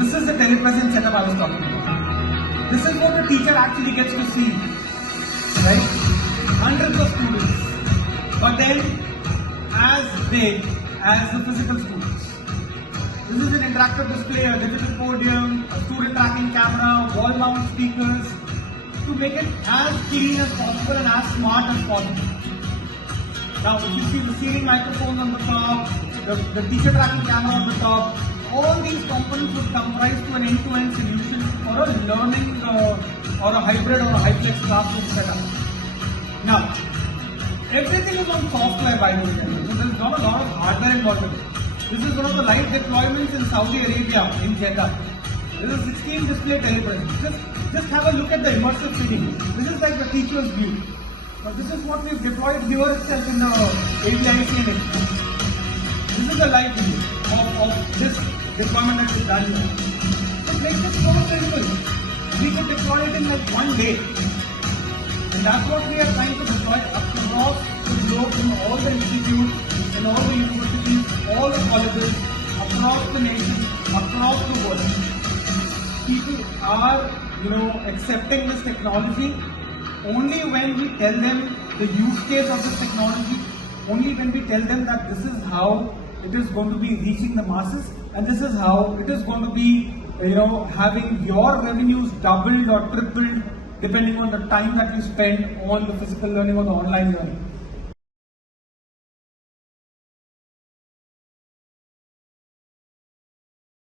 This is the telepresence setup I was talking about. This is what the teacher actually gets to see, right? Hundreds of students, but then as big as the physical students. This is an interactive display, a digital podium, a student tracking camera, wall mount speakers, to make it as clean as possible and as smart as possible. Now, if you see the ceiling microphones on the top, the teacher tracking camera on the top, all these components would comprise to an end-to-end solution for a learning or a hybrid or a high-flex classroom setup. Now, everything is on software by the way, so there is not a lot of hardware involved in it. This is one of the live deployments in Saudi Arabia, in Jeddah. This is a 16 display telepresence. Just have a look at the immersive feeling. This is like the teacher's view. But this is what we've deployed here itself in the ADIC. This is a live view of this deployment that we've done here. It makes it so simple. We could deploy it in like one day. And that's what we are trying to deploy across the globe in all the institutes, in all the universities, all the colleges, across the nation, across the world. People are, accepting this technology only when we tell them the use case of this technology, only when we tell them that this is how it is going to be reaching the masses, and this is how it is going to be, having your revenues doubled or tripled depending on the time that you spend on the physical learning or the online learning.